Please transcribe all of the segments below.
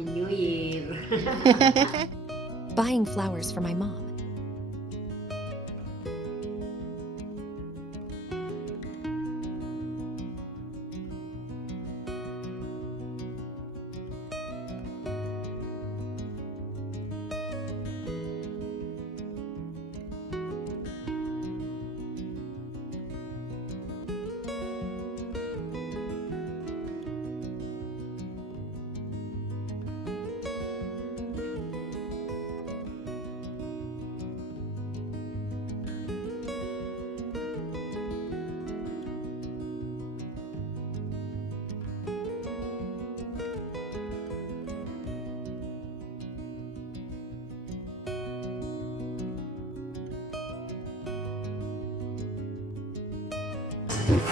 Happy New Year. Buying flowers for my mom.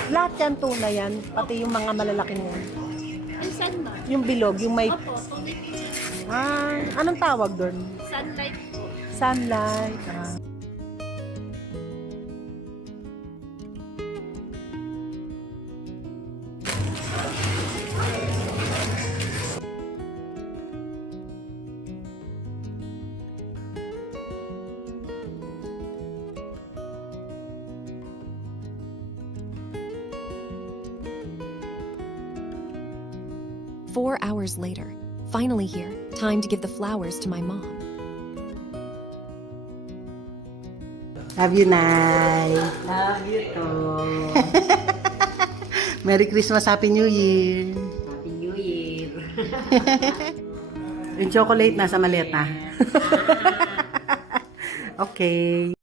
Lahat yan tuna yan, pati yung mga malalaking yan. Yung sandbar. Yung bilog, yung may... Opo. Anong tawag doon? Sunlight po. Sunlight. 4 hours later, finally here, time to give the flowers to my mom. Love you, Nay. Love you too. Merry Christmas, Happy New Year. Happy New Year. Yung chocolate nasa maleta. Okay.